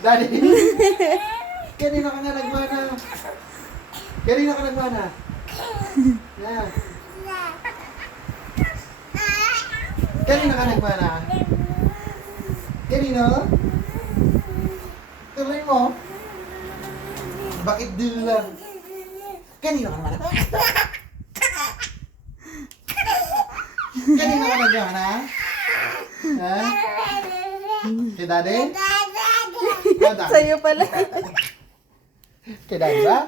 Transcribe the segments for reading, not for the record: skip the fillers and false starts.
Daddy. Kanina ka nga nagmana. Kanina ka nagmana. Yan. Kanina ka nagmana. Kanino? Tuloy mo. Bakit din lang? Kanino ka nagmana? Kanina ka nagmana? Ha? Kay Daddy? Kay Daddy? Sa'yo pala. Kay Daddy ba?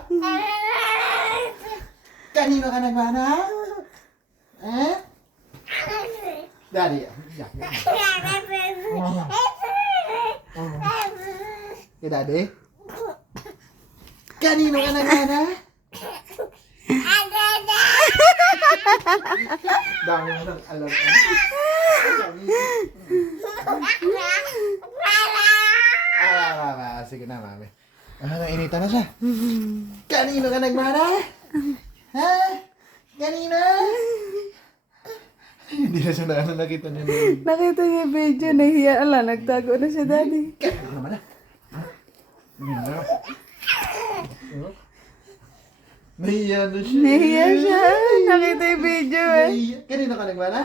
Kanino ka nagmana? Eh? Daddy. Kay Daddy? Kanino ka nagmana? Dami mo nang alam. Sige na, mami. Nainita na siya. Kanino ka nagmana? Ha? Kanino? Hindi na siya nakita niya. Nakita niya yung video, nahiya. Ala, nagtago na siya, Daddy. Kanino naman na? Nahiya na siya. Nahiya siya. Nakita yung video eh. Nahiya. Kanino ka nagmana?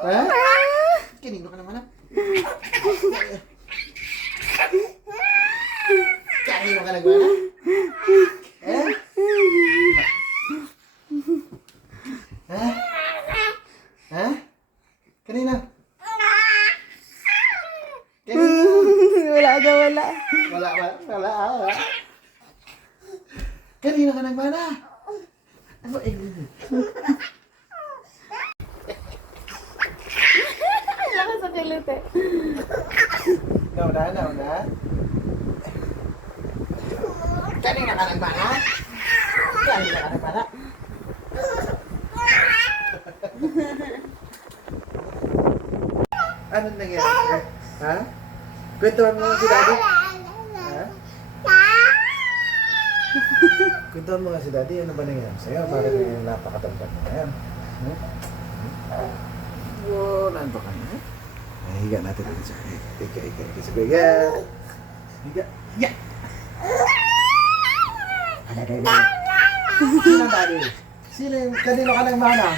Ha? Kanino ka naman na? Kanino ka nagmana? Eh? Ha? Ha? Kanino? Kanino? Wala daw, wala. Wala. Kanino ka nagmana? Ano eh? Lakas sa kilit eh. Nauna. Kanino ka nagmana? Kanino ka nagmana? Anong nangyari? Ha? Kwentuhan mo nga si Daddy? Ha? Kwentuhan mo nga si Daddy, ano ba nangyari sa'yo? Bakit yung napakatambak mo yan? Wow, nandun ka na? Ay, higa natin ulit siya. Higa. Sige, higa. Higa! Sino ang Daddy? Sino yung kanino ka nagmana?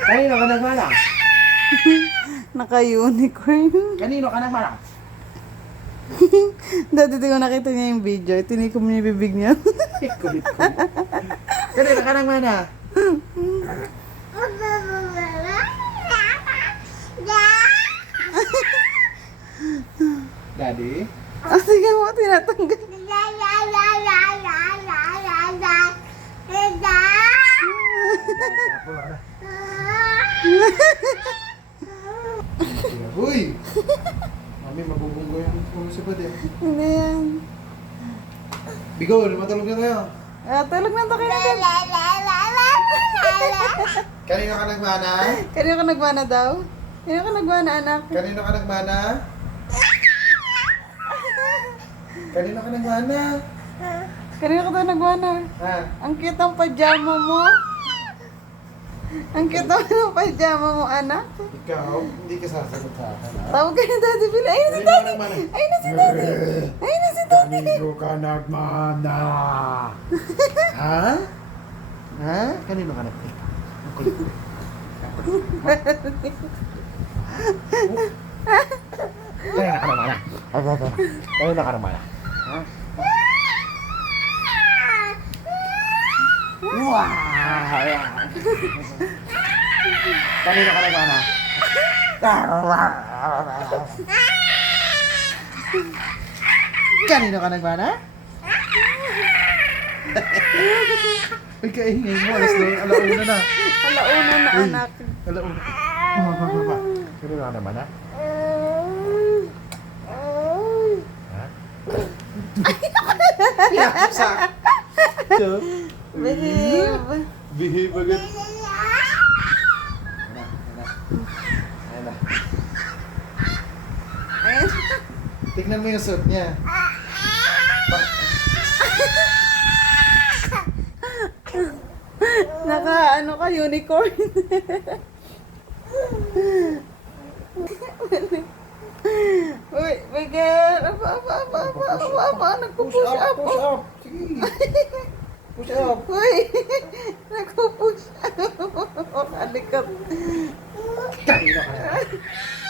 Kanino ka nagmana? Naka-unicorn. Kanino ka nagmana? Dati ko nakita niya yung video. Tinikom niya yung bibig niya. Kulit. Kanino ka nagmana? Daddy? Sige mo, tinatanggal. Uy! Mami, mabubunggo yung pumusipad eh. Hindi yan. Bigo, matulog na tayo. Tulog na to kayo. Kanino ka nagmana? Kanino ka nagmana daw? Kanino ka nagmana, anak? Kanino ka nagmana? Kanino ka nagmana? Kanino ka daw nagmana? Ha? Ang cute ang pajama mo. Ang cute ang pajama mo, anak. Ikaw, hindi ka sasagot sa akin, ha? Tawag ka ni Daddy Bill. Ayun si Daddy. Ayun na si Daddy. Ayun na si Daddy. Kanino ka nagmana? Ha? Ha? Kanino ka nagmana? Ang kulit. Kanino ka nagmana? Kanino ka nagmana? Ha? Wow! Kanino ka nagmana? Kanino ka nagmana? Uy, kaingay mo. Alas na yun. Alauna na. Alauna na, Uy. anak. Alauna. Kanino ka nagmana? Ha? Yaksa! Behave. Behave agad. Ayan na. Ayun. Tignan mo yung suit niya. Naka, ano ka, unicorn. Miguel. Aba. Nagpo-push up. Push up. Sige. Push up. Uy. Nagpo-push up. Alikot. Kanina ka na.